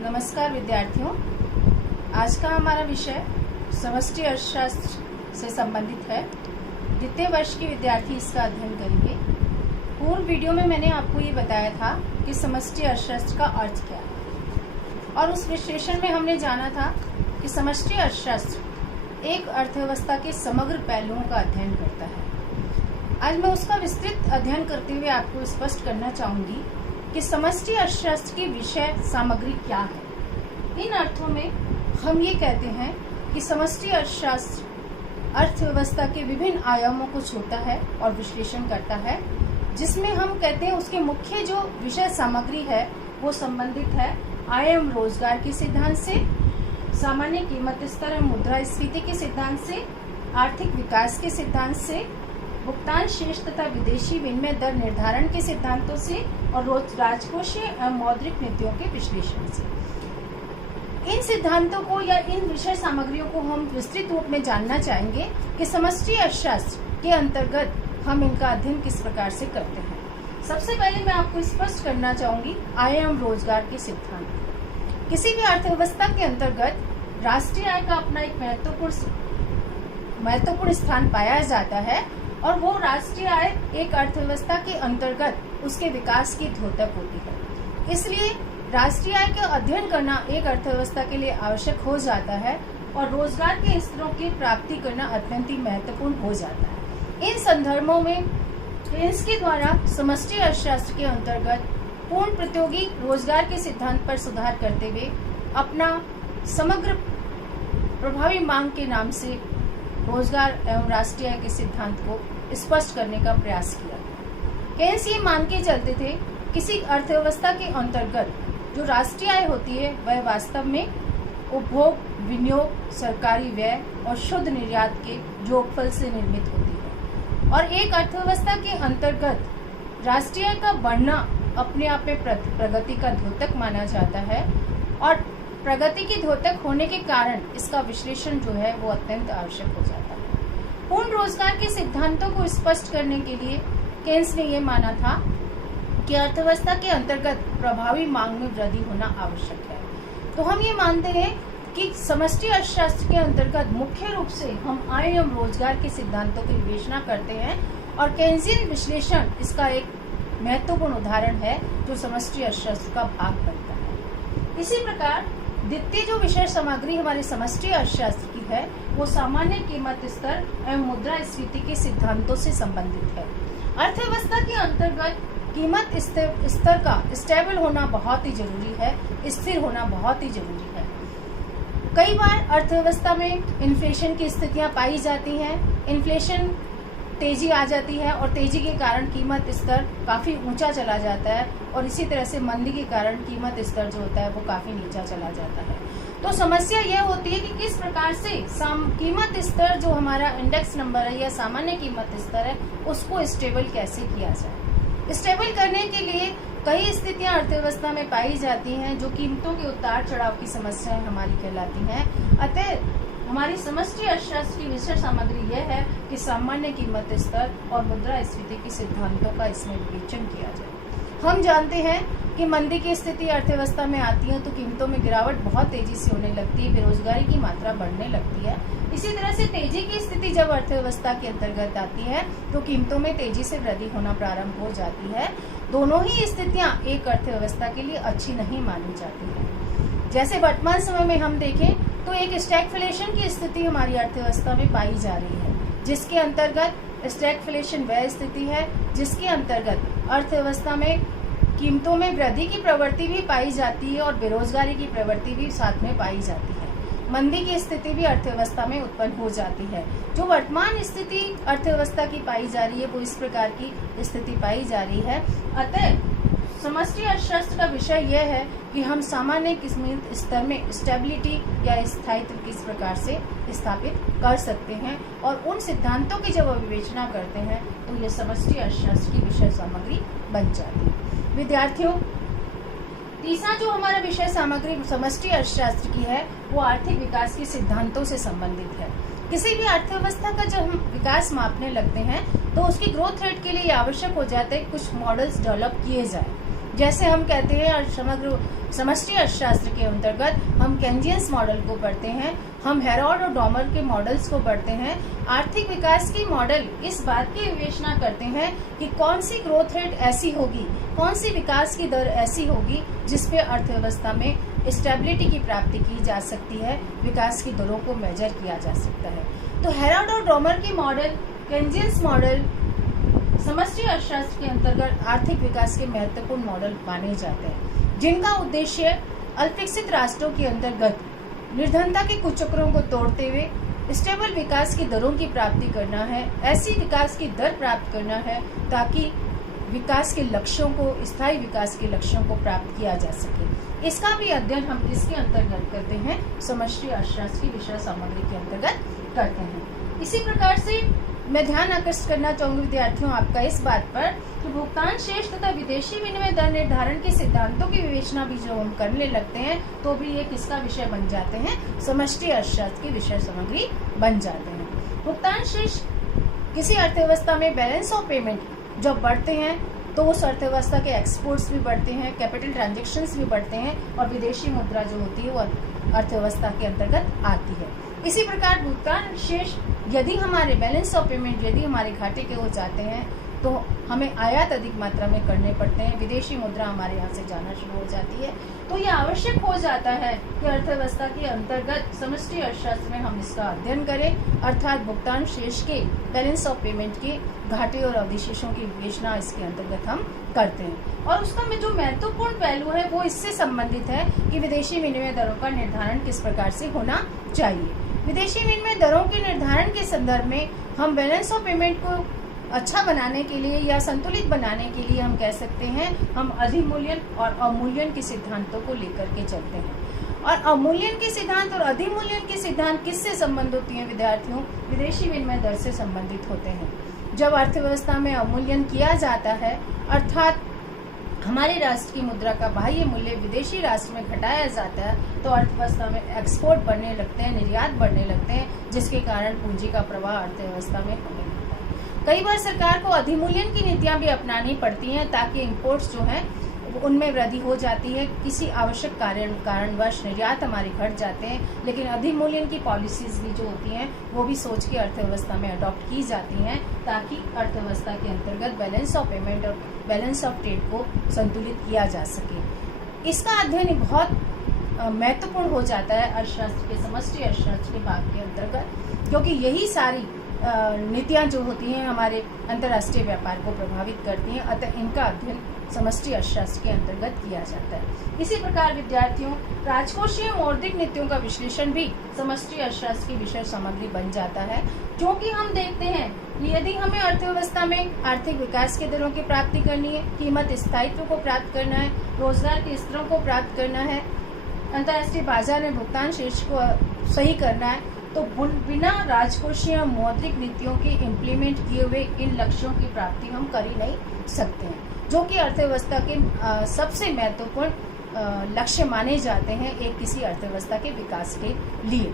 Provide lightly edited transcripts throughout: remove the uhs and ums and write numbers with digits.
नमस्कार विद्यार्थियों, आज का हमारा विषय समष्टि अर्थशास्त्र से संबंधित है। द्वितीय वर्ष के विद्यार्थी इसका अध्ययन करेंगे। पूर्व वीडियो में मैंने आपको ये बताया था कि समष्टि अर्थशास्त्र का अर्थ क्या है, और उस विश्लेषण में हमने जाना था कि समष्टि अर्थशास्त्र एक अर्थव्यवस्था के समग्र पहलुओं का अध्ययन करता है। आज मैं उसका विस्तृत अध्ययन करते हुए आपको स्पष्ट करना चाहूंगी कि समष्टि अर्थशास्त्र की विषय सामग्री क्या है। इन अर्थों में हम ये कहते हैं कि समष्टि अर्थशास्त्र अर्थव्यवस्था के विभिन्न आयामों को छूता है और विश्लेषण करता है, जिसमें हम कहते हैं उसके मुख्य जो विषय सामग्री है वो संबंधित है आय एवं रोजगार के सिद्धांत से, सामान्य कीमत स्तर एवं मुद्रास्फीति के सिद्धांत से, आर्थिक विकास के सिद्धांत से, भुगतान शेष तथा विदेशी विनिमय दर निर्धारण के सिद्धांतों से और राजकोषीय एवं मौद्रिक नीतियों के विश्लेषण से। इन सिद्धांतों को या इन विषय सामग्रियों को हम विस्तृत रूप में जानना चाहेंगे कि समष्टि अर्थशास्त्र के अंतर्गत हम इनका अध्ययन किस प्रकार से करते हैं। सबसे पहले मैं आपको स्पष्ट करना चाहूंगी आय एवं रोजगार के सिद्धांत। किसी भी अर्थव्यवस्था के अंतर्गत राष्ट्रीय आय का अपना एक महत्वपूर्ण स्थान पाया जाता है, और वो राष्ट्रीय आय एक अर्थव्यवस्था के अंतर्गत उसके विकास की द्योतक होती है। इसलिए राष्ट्रीय आय का अध्ययन करना एक अर्थव्यवस्था के लिए आवश्यक हो जाता है, और रोजगार के स्तरों की प्राप्ति करना अत्यंत ही महत्वपूर्ण हो जाता है। इन संदर्भों में इसके द्वारा समष्टि अर्थशास्त्र के अंतर्गत पूर्ण प्रतियोगी रोजगार के सिद्धांत पर सुधार करते हुए अपना समग्र प्रभावी मांग के नाम से रोजगार एवं राष्ट्रीय आय के सिद्धांत को स्पष्ट करने का प्रयास किया। केन्स ये मान के चलते थे किसी अर्थव्यवस्था के अंतर्गत जो राष्ट्रीय आय होती है वह वास्तव में उपभोग, विनियोग, सरकारी व्यय और शुद्ध निर्यात के योगफल से निर्मित होती है। और एक अर्थव्यवस्था के अंतर्गत राष्ट्रीय आय का बढ़ना अपने आप में प्रगति का द्योतक माना जाता है, और प्रगति की द्योतक होने के कारण इसका विश्लेषण जो है वो अत्यंत आवश्यक हो जाता है। पूर्ण रोजगार के सिद्धांतों को स्पष्ट करने के लिए केन्स ने ये माना था कि अर्थव्यवस्था के अंतर्गत प्रभावी मांग में वृद्धि होना आवश्यक है। तो हम ये मानते हैं कि समष्टि अर्थशास्त्र के अंतर्गत मुख्य रूप से हम आय एवं रोजगार के सिद्धांतों की विवेचना करते हैं, और केन्सियन विश्लेषण इसका एक महत्वपूर्ण उदाहरण है जो समष्टि अर्थशास्त्र का भाग बनता है। इसी प्रकार द्वितीय जो विषय सामग्री हमारे समष्टि अर्थशास्त्र की है वो सामान्य कीमत स्तर एवं मुद्रास्फीति के सिद्धांतों से संबंधित है। अर्थव्यवस्था के अंतर्गत कीमत स्तर का स्टेबल होना बहुत ही जरूरी है, स्थिर होना बहुत ही जरूरी है। कई बार अर्थव्यवस्था में इन्फ्लेशन की स्थितियां पाई जाती हैं, इन्फ्लेशन तेजी आ जाती है और तेजी के कारण कीमत स्तर काफी ऊंचा चला जाता है, और इसी तरह से मंदी के कारण कीमत स्तर जो होता है वो काफी नीचा चला जाता है। तो समस्या यह होती है कि किस प्रकार से कीमत स्तर जो हमारा इंडेक्स नंबर है या सामान्य कीमत स्तर है उसको स्टेबल कैसे किया जाए। स्टेबल करने के लिए कई स्थितियां अर्थव्यवस्था में पाई जाती हैं जो कीमतों के उतार चढ़ाव की समस्याएं हमारी कहलाती हैं। अतः हमारी समष्टि अर्थशास्त्र की विषय सामग्री यह है कि सामान्य कीमत स्तर और मुद्रास्फीति के सिद्धांतों का इसमें विवेचन किया जाए। हम जानते हैं कि मंदी की स्थिति अर्थव्यवस्था में आती है तो कीमतों में गिरावट बहुत तेजी से होने लगती है, बेरोजगारी की मात्रा बढ़ने लगती है। इसी तरह से तेजी की स्थिति जब अर्थव्यवस्था के अंतर्गत आती है तो कीमतों में तेजी से वृद्धि होना प्रारंभ हो जाती है। दोनों ही स्थितियां एक अर्थव्यवस्था के लिए अच्छी नहीं मानी जाती है। जैसे वर्तमान समय में हम देखें तो एक स्टैगफ्लेशन की स्थिति हमारी अर्थव्यवस्था में पाई जा रही है, जिसके अंतर्गत स्टैगफ्लेशन वह स्थिति है जिसके अंतर्गत अर्थव्यवस्था में कीमतों में वृद्धि की प्रवृत्ति भी पाई जाती है और बेरोजगारी की प्रवृत्ति भी साथ में पाई जाती है। मंदी की स्थिति भी अर्थव्यवस्था में उत्पन्न हो जाती है। जो वर्तमान स्थिति अर्थव्यवस्था की पाई जा रही है वो इस प्रकार की स्थिति पाई जा रही है। अतः समष्टि अर्थशास्त्र का विषय यह है कि हम सामान्य कीमत स्तर में स्टेबिलिटी या स्थायित्व किस प्रकार से स्थापित कर सकते हैं, और उन सिद्धांतों की जब विवेचना करते हैं तो यह समष्टि अर्थशास्त्र की विषय सामग्री बन जाती है। विद्यार्थियों, तीसरा जो हमारा विषय सामग्री समष्टि अर्थशास्त्र की है वो आर्थिक विकास के सिद्धांतों से संबंधित है। किसी भी अर्थव्यवस्था का जब हम विकास मापने लगते हैं तो उसकी ग्रोथ रेट के लिए आवश्यक हो जाता है कुछ मॉडल्स डेवलप किए जाए, जैसे हम कहते हैं समग्र समष्टि अर्थशास्त्र के अंतर्गत हम केंजियंस मॉडल को पढ़ते हैं, हम हेरोल्ड और डॉमर के मॉडल्स को पढ़ते हैं। आर्थिक विकास की मॉडल इस बात की विवेचना करते हैं कि कौन सी ग्रोथ रेट ऐसी होगी, कौन सी विकास की दर ऐसी होगी जिसपे अर्थव्यवस्था में स्टेबिलिटी की प्राप्ति की जा सकती है, विकास की दरों को मेजर किया जा सकता है। तो हेरोल्ड और डॉमर के मॉडल, केंजियंस मॉडल समष्टि अर्थशास्त्र के अंतर्गत आर्थिक विकास के महत्वपूर्ण मॉडल माने जाते हैं, जिनका उद्देश्य अल्पविकसित राष्ट्रों के अंतर्गत निर्धनता के कुचक्रों को तोड़ते हुए स्टेबल विकास की दरों की प्राप्ति करना है, ऐसी विकास की दर प्राप्त करना है ताकि विकास के लक्ष्यों को, स्थायी विकास के लक्ष्यों को प्राप्त किया जा सके। इसका भी अध्ययन हम किसके अंतर्गत करते हैं? समष्टि अर्थशास्त्र की विषय सामग्री के अंतर्गत करते हैं। इसी प्रकार से मैं ध्यान आकर्षित करना चाहूंगी विद्यार्थियों आपका इस बात पर कि भुगतान शेष तथा विदेशी विनिमय दर निर्धारण के सिद्धांतों की विवेचना भी जो हम करने लगते हैं तो भी ये किसका विषय बन जाते हैं? समष्टि अर्थशास्त्र की विषय सामग्री बन जाते हैं। भुगतान शेष किसी अर्थव्यवस्था में बैलेंस ऑफ पेमेंट जब बढ़ते हैं तो उस अर्थव्यवस्था के एक्सपोर्ट्स भी बढ़ते हैं, कैपिटल ट्रांजैक्शंस भी बढ़ते हैं और विदेशी मुद्रा जो होती है वो अर्थव्यवस्था के अंतर्गत आती है। इसी प्रकार भुगतान शेष यदि हमारे बैलेंस ऑफ पेमेंट यदि हमारे घाटे के हो जाते हैं तो हमें आयात अधिक मात्रा में करने पड़ते हैं, विदेशी मुद्रा हमारे यहाँ से जाना शुरू हो जाती है। तो ये आवश्यक हो जाता है कि अर्थव्यवस्था के अंतर्गत समष्टि अर्थशास्त्र में हम इसका अध्ययन करें, अर्थात भुगतान शेष के बैलेंस ऑफ पेमेंट के घाटे और अवशेषों की विवेचना इसके अंतर्गत हम करते हैं। और उसका में जो महत्वपूर्ण पहलू है वो इससे संबंधित है कि विदेशी विनिमय दरों का निर्धारण किस प्रकार से होना चाहिए। विदेशी विनिमय दरों के निर्धारण के संदर्भ में हम बैलेंस ऑफ पेमेंट को अच्छा बनाने के लिए या संतुलित बनाने के लिए हम कह सकते हैं हम अधिमूल्यन और अवमूल्यन के सिद्धांतों को लेकर के चलते हैं। और अवमूल्यन के सिद्धांत और अधिमूल्यन के सिद्धांत किससे संबंध होती हैं विद्यार्थियों? विदेशी विनिमय दर से संबंधित होते हैं। जब अर्थव्यवस्था में अवमूल्यन किया जाता है अर्थात हमारे राष्ट्र की मुद्रा का बाह्य मूल्य विदेशी राष्ट्र में घटाया जाता है तो अर्थव्यवस्था में एक्सपोर्ट बढ़ने लगते हैं, निर्यात बढ़ने लगते हैं, जिसके कारण पूंजी का प्रवाह अर्थव्यवस्था में होने लगता है। कई बार सरकार को अधिमूल्यन की नीतियां भी अपनानी पड़ती हैं ताकि इंपोर्ट्स जो हैं उनमें वृद्धि हो जाती है, किसी आवश्यक कारणवश निर्यात हमारे घट जाते हैं, लेकिन अधिमूल्यन की पॉलिसीज भी जो होती हैं वो भी सोच के अर्थव्यवस्था में अडॉप्ट की जाती हैं ताकि अर्थव्यवस्था के अंतर्गत बैलेंस ऑफ पेमेंट और बैलेंस ऑफ ट्रेड को संतुलित किया जा सके। इसका अध्ययन बहुत महत्वपूर्ण हो जाता है अर्थशास्त्र के समष्टि अर्थशास्त्र के भाग के अंतर्गत, क्योंकि यही सारी नीतियां जो होती हैं हमारे अंतर्राष्ट्रीय व्यापार को प्रभावित करती हैं, अतः इनका अध्ययन समष्टि अर्थशास्त्र के अंतर्गत किया जाता है। इसी प्रकार विद्यार्थियों राजकोषीय मौद्रिक नीतियों का विश्लेषण भी समष्टि अर्थशास्त्र की विषय सामग्री बन जाता है, क्योंकि हम देखते हैं यदि हमें अर्थव्यवस्था में आर्थिक विकास के दरों की प्राप्ति करनी है, कीमत स्थायित्व को प्राप्त करना है, रोजगार के स्तरों को प्राप्त करना है, अंतर्राष्ट्रीय बाजार में भुगतान शेष को सही करना है, तो बिना राजकोषीय मौद्रिक नीतियों के इम्प्लीमेंट किए हुए इन लक्ष्यों की प्राप्ति हम कर ही नहीं सकते हैं, जो कि अर्थव्यवस्था के सबसे महत्वपूर्ण लक्ष्य माने जाते हैं एक किसी अर्थव्यवस्था के विकास के लिए।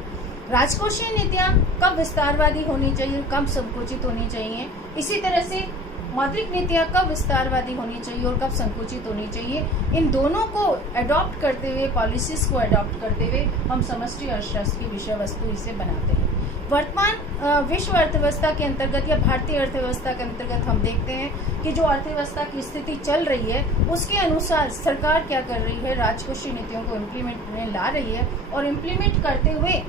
राजकोषीय नीतियां कब विस्तारवादी होनी चाहिए, कब संकुचित होनी चाहिए, इसी तरह से मौद्रिक नीतियां कब विस्तारवादी होनी चाहिए और कब संकुचित होनी चाहिए, इन दोनों को अडॉप्ट करते हुए, पॉलिसीज को अडॉप्ट करते हुए हम समष्टि अर्थशास्त्र की विषय वस्तु इसे बनाते हैं। वर्तमान विश्व अर्थव्यवस्था के अंतर्गत या भारतीय अर्थव्यवस्था के अंतर्गत हम देखते हैं कि जो अर्थव्यवस्था की स्थिति चल रही है उसके अनुसार सरकार क्या कर रही है, राजकोषीय नीतियों को इम्प्लीमेंट में ला रही है और इम्प्लीमेंट करते हुए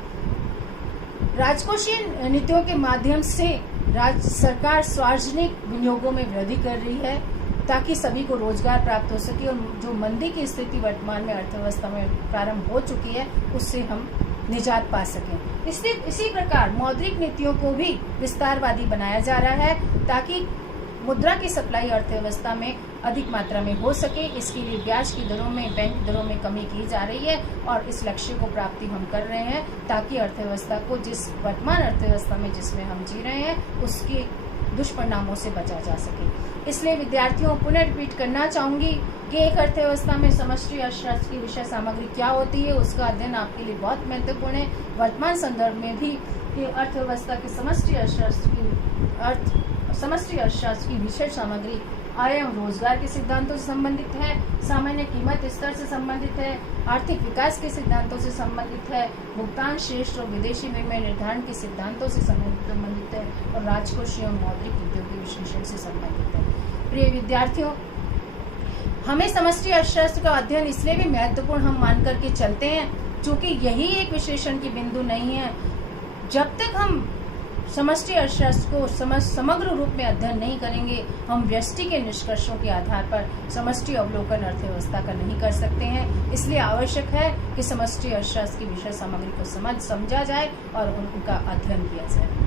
राजकोषीय नीतियों के माध्यम से राज्य सरकार सार्वजनिक विनियोगों में वृद्धि कर रही है ताकि सभी को रोजगार प्राप्त हो सके और जो मंदी की स्थिति वर्तमान में अर्थव्यवस्था में प्रारंभ हो चुकी है उससे हम निजात पा सकें। इसी प्रकार मौद्रिक नीतियों को भी विस्तारवादी बनाया जा रहा है ताकि मुद्रा की सप्लाई अर्थव्यवस्था में अधिक मात्रा में हो सके। इसके लिए ब्याज की दरों में, बैंक दरों में कमी की जा रही है और इस लक्ष्य को प्राप्ति हम कर रहे हैं ताकि अर्थव्यवस्था को जिस वर्तमान अर्थव्यवस्था में जिसमें हम जी रहे हैं उसके दुष्परिणामों से बचा जा सके। इसलिए विद्यार्थियों पुनः रिपीट करना चाहूंगी कि एक अर्थव्यवस्था में समष्टि अर्थशास्त्र की विषय सामग्री क्या होती है, उसका अध्ययन आपके लिए बहुत महत्वपूर्ण है। वर्तमान संदर्भ में भी कि अर्थव्यवस्था के समष्टि अर्थशास्त्र की विषय सामग्री आय एवं रोजगार के सिद्धांतों से संबंधित है, सामान्य कीमत स्तर से संबंधित है, आर्थिक विकास के सिद्धांतों से संबंधित है, भुगतान श्रेष्ठ और विदेशी विनिमय निर्धारण के सिद्धांतों से संबंधित है और राजकोषीय एवं मौद्रिक नीतियों के विश्लेषण से संबंधित है। प्रिय विद्यार्थियों, हमें समष्टि अर्थशास्त्र का अध्ययन इसलिए भी महत्वपूर्ण हम मान करके चलते हैं क्योंकि यही एक विश्लेषण की बिंदु नहीं है। जब तक हम समष्टि अर्थशास्त्र को समग्र रूप में अध्ययन नहीं करेंगे, हम व्यष्टि के निष्कर्षों के आधार पर समष्टि अवलोकन अर्थव्यवस्था का नहीं कर सकते हैं। इसलिए आवश्यक है कि समष्टि अर्थशास्त्र की विषय सामग्री को समझा जाए और उनका अध्ययन किया जाए।